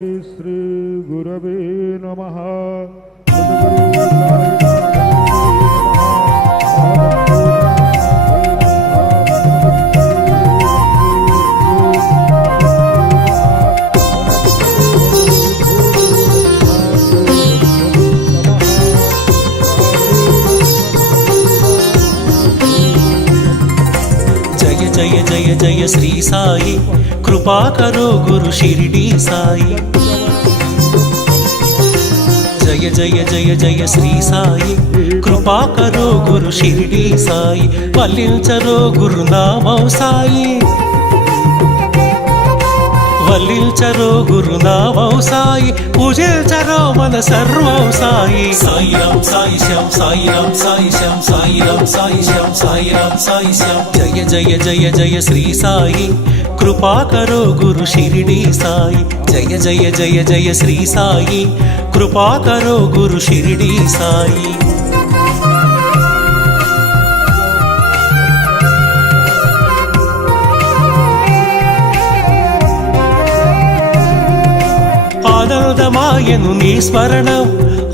శ్రీ గురవే జయ జయ శ్రీ సాయి. కృపాకరో గురు షిరిడి సాయి. జయ జయ జయ జయ శ్రీ సాయి. కృపాకరో గురు షిరిడి సాయి. వల్లించరో గురునామం సాయి. వల్లించరో గురునామం సాయి పూజించరో మన సర్వం సాయి సాయిరాం సాయి శ్యాం సాయిరాం సాయి శ్యాం సాయిరాం సాయి శ్యాం సాయిరాం సాయి శ్యాం జయ జయ జయ జయ శ్రీ సాయి కృపాకరో గురు షిరిడి సాయి. జయ జయ జయ జయ శ్రీ సాయి కృపాకరో గురు షిరిడి సాయి. అమృతమాయను నీ స్మరణం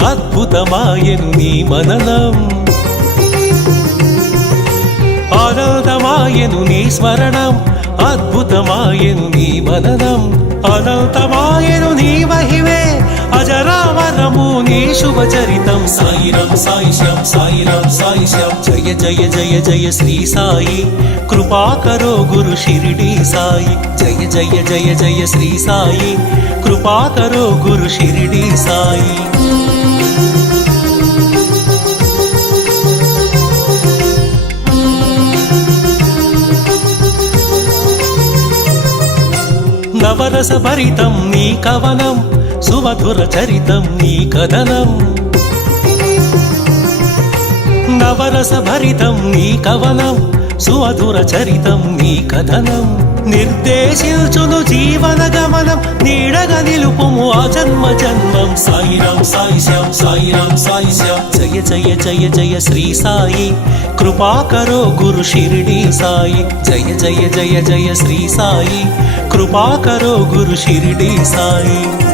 అద్భుతమాయను నీ మననం. అనంతమాయను నీ స్మరణం అద్భుతమాయను నీ మననం. అనంతమాయను నీ మహిమే అజరామరము నీ శుభచరితం సాయిరం సాయి శ్యాం సాయిరం సాయి శ్యాం జయ జయ జయ జయ శ్రీ సాయి. కృపాకరో గురు షిరిడి సాయి. జయ జయ జయ జయ శ్రీ సాయి. కృపాకరో గురు షిరిడి సాయి. నవరస భరితం నీ కవనం. సుమధుర చరితం నీ కథనం. నవరస భరితం నీ కవనం. సుమధుర చరితం నీ కథనం. నిర్దేశించును జీవన గమనం. నీడగ నిలుపుము ఆ జన్మ జన్మం. సాయిరాం సాయి శ్యాం సాయిరాం సాయి శ్యాం జయ జయ జయ జయ శ్రీ సాయి. కృపాకరో గురు షిరిడి సాయి. జయ జయ జయ జయ శ్రీ సాయి. కృపాకరో గురు షిరిడి సాయి.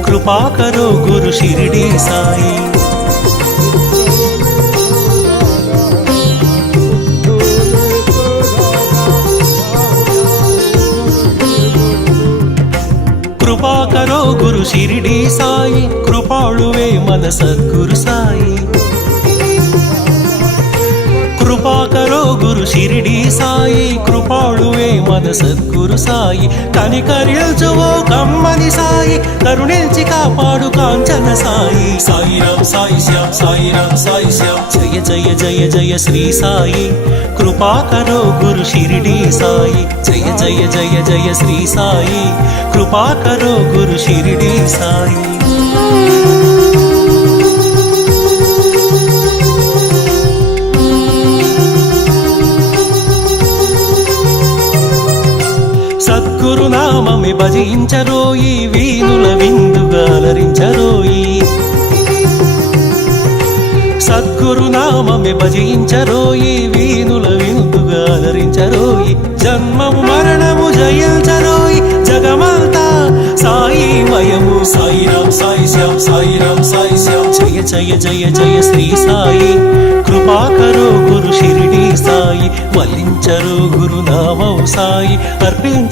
కృపాకరో గురు షిరిడి సాయి. కృపాకరో గురు షిరిడి సాయి కృపాళువే మన సద్గురు సాయి. కృపాకరో గురు షిరిడి సాయి కృపాళువే మన సద్గురు సాయి. కనికరిల్చువో కమ్మని సాయి కరుణించి కాపాడు కాంచన సాయి. సాయి రామ్ సాయి శ్యామ్ సాయి రామ్ సాయి శ్యామ్. జయ జయ జయ జయ శ్రీ సాయి. కృపాకరో గురు షిరిడి సాయి. జయ జయ జయ జయ శ్రీ సాయి. కృపాకరో గురు షిరిడి సాయి. నామమి భజించరోయి వీనుల విందుగాలరించరోయి సద్గురునామమే భజించరోయి వీణుల విందుగాలరించరోయి జన్మము మరణము జయించరోయి జగమాత. సాయి మయము సాయిరాం సాయి శ్యాం సాయిరాం సాయి శ్యాం జయ జయ జయ జయ శ్రీ సాయి. కృపాకరో గురు షిరిడి సాయి. వల్లించరు గురునామం సాయి. అర్పించ